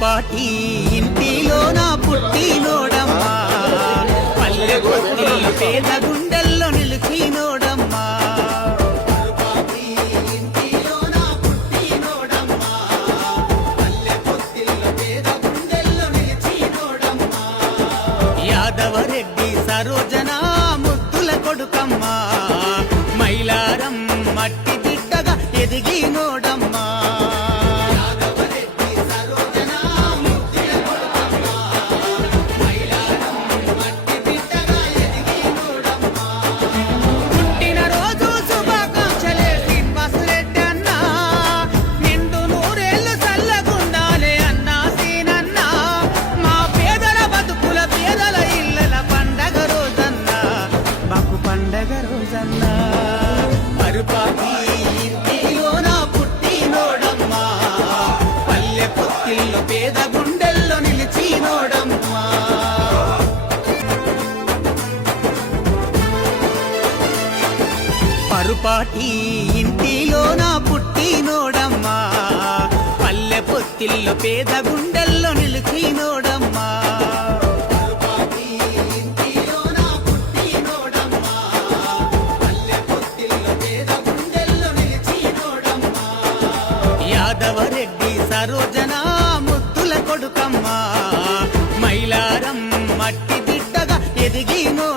పరుపాటి ఇంటిలోన పుట్టినోడమ్మా, పల్లె పొత్తిల్లు పేద గుండెల్లో నిలిచినోడమ్మా. యాదవరెడ్డి సరోజన ముద్దుల కొడుకమ్మా, మైలారం మట్టి బిడ్డగా ఎదిగినోడమ్మా. పుట్టినరోజు శుభాకాంక్షలే శ్రీనివాసరెడ్డి అన్నా, నిండు నూరేళ్లు చల్లగుండాలే అన్నా సీనన్నా. మా పేదల బతుకుల పేదల ఇళ్ళల పండగ రోజన్నా, మాకు పండగ రోజన్నా. పరుపాటి ఇంటిలోన పుట్టినోడమ్మా, పల్లె పొత్తిల్లో పేద గుండెల్లో నిలిచినోడమ్మా. పరుపాటి ఇంటిలోన పుట్టినోడమ్మా, పల్లె పొత్తిల్లో పేద గుండెల్లో నిలిచినోడమ్మా. యాదవరెడ్డి సరోజన ముద్దుల కొడుకమ్మా, మైలారం మట్టి బిడ్డగా ఎదిగినో